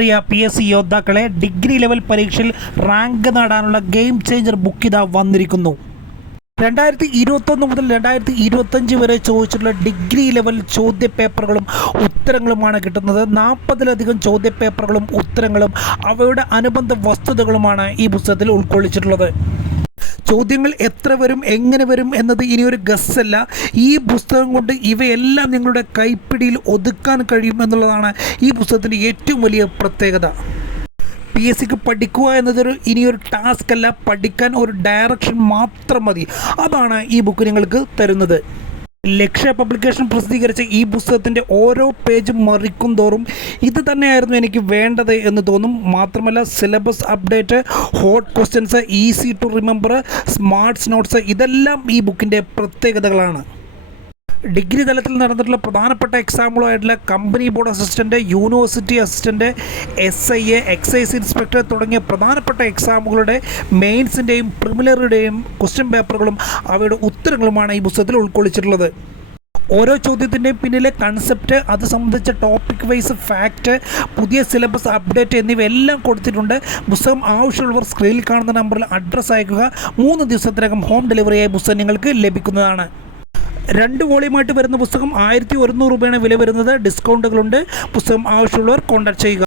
പ്രിയ P S C യോദ്ധാക്കളെ degree level പരീക്ഷയിൽ rank നേടാനുള്ള ഗെയിം ചേഞ്ചർ ബുക്ക് ഇതാ വന്നിരിക്കുന്നു. രണ്ടായിരത്തി ഇരുപത്തൊന്ന് മുതൽ രണ്ടായിരത്തി ഇരുപത്തഞ്ച് വരെ ചോദിച്ചിട്ടുള്ള ഡിഗ്രി ലെവൽ ചോദ്യ പേപ്പറുകളും ഉത്തരങ്ങളുമാണ് കിട്ടുന്നത്. നാൽപ്പതിലധികം ചോദ്യ പേപ്പറുകളും ഉത്തരങ്ങളും അവയുടെ അനുബന്ധ വസ്തുതകളുമാണ് ഈ പുസ്തകത്തിൽ ഉൾക്കൊള്ളിച്ചിട്ടുള്ളത്. ചോദ്യങ്ങൾ എത്ര വരും എങ്ങനെ വരും എന്നത് ഇനിയൊരു ഗസ്സല്ല. ഈ പുസ്തകം കൊണ്ട് ഇവയെല്ലാം നിങ്ങളുടെ കൈപ്പിടിയിൽ ഒതുക്കാൻ കഴിയും എന്നുള്ളതാണ് ഈ പുസ്തകത്തിന്റെ ഏറ്റവും വലിയ പ്രത്യേകത. പി എസ് സിക്ക് പഠിക്കുക എന്നതൊരു ഇനിയൊരു ടാസ്ക് അല്ല പഠിക്കാൻ ഒരു ഡയറക്ഷൻ മാത്രം മതി. അതാണ് ഈ ബുക്ക് നിങ്ങൾക്ക് തരുന്നത്. ലക്ഷ്യ പബ്ലിക്കേഷൻ പ്രസിദ്ധീകരിച്ച ഈ പുസ്തകത്തിന്റെ ഓരോ പേജും മറിക്കും തോറും ഇത് തന്നെയായിരുന്നു എനിക്ക് വേണ്ടത് എന്ന് തോന്നും. മാത്രമല്ല syllabus update hot questions easy to remember smarts notes ഇതെല്ലാം ഈ ബുക്കിന്റെ പ്രത്യേകതകളാണ്. ഡിഗ്രി തലത്തിൽ നടന്നിട്ടുള്ള പ്രധാനപ്പെട്ട എക്സാമുകളായിട്ടുള്ള company board assistant university assistant S I A excise inspector തുടങ്ങിയ പ്രധാനപ്പെട്ട എക്സാമുകളുടെ മെയിൻസിന്റെയും പ്രിമിലറിയുടെയും ക്വസ്റ്റ്യൻ പേപ്പറുകളും അവയുടെ ഉത്തരങ്ങളുമാണ് ഈ പുസ്തകത്തിൽ ഉൾക്കൊള്ളിച്ചിട്ടുള്ളത്. ഓരോ ചോദ്യത്തിന്റെയും പിന്നിലെ കൺസെപ്റ്റ് അത് സംബന്ധിച്ച ടോപ്പിക് വൈസ് ഫാക്റ്റ് പുതിയ സിലബസ് അപ്ഡേറ്റ് എന്നിവയെല്ലാം കൊടുത്തിട്ടുണ്ട്. പുസ്തകം ആവശ്യമുള്ളവർ സ്ക്രീനിൽ കാണുന്ന നമ്പറിൽ അഡ്രസ്സ് അയക്കുക. മൂന്ന് ദിവസത്തിനകം ഹോം ഡെലിവറിയായി പുസ്തകം നിങ്ങൾക്ക് ലഭിക്കുന്നതാണ്. രണ്ട് വോളിയുമായിട്ട് വരുന്ന പുസ്തകം ആയിരത്തി ഒരുന്നൂറ് രൂപയാണ് വില വരുന്നത്. ഡിസ്കൗണ്ടുകളുണ്ട്. പുസ്തകം ആവശ്യമുള്ളവർ കോൺടാക്ട് ചെയ്യുക.